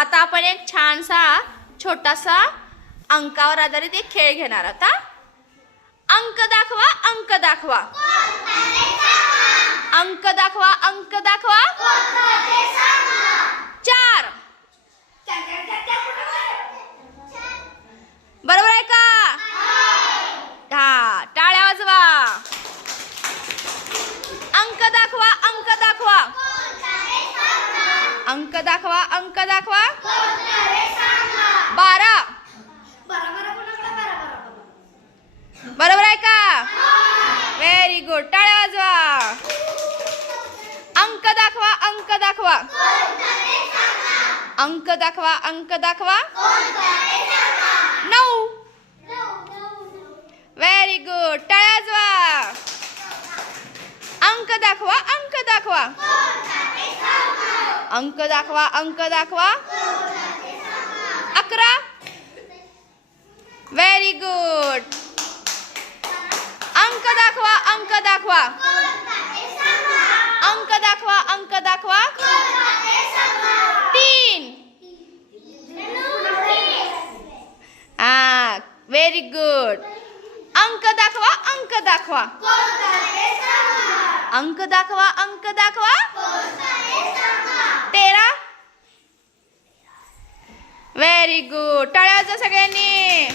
आता आपण एक छानसा छोटासा अंकावर आधारित एक खेळ घेणार आता. अंक दाखवा अंक दाखवा. अंक दाखवा अंक दाखवा. चार. बरोबर आहे का? हा टाळ्या वाजवा. अंक दाखवा. अंक दाखवा अंक दाखवा. बारा. बरोबर आहे का? व्हेरी गुड टाळ्या वाजवा. अंक दाखवा अंक दाखवा. अंक दाखवा अंक दाखवा. नऊ. व्हेरी गुड टाळ्या वाजवा. अंक दाखवा अंक दाखवा अंक दाखवा अंक दाखवा. अकरा. व्हेरी गुड अंक दाखवा अंक दाखवा. अंक दाखवा अंक दाखवा. तीन. हा व्हेरी गुड अंक दाखवा अंक दाखवा. अंक दाखवा अंक दाखवा. व्हेरी गुड टाळ्या सगळ्यांनी.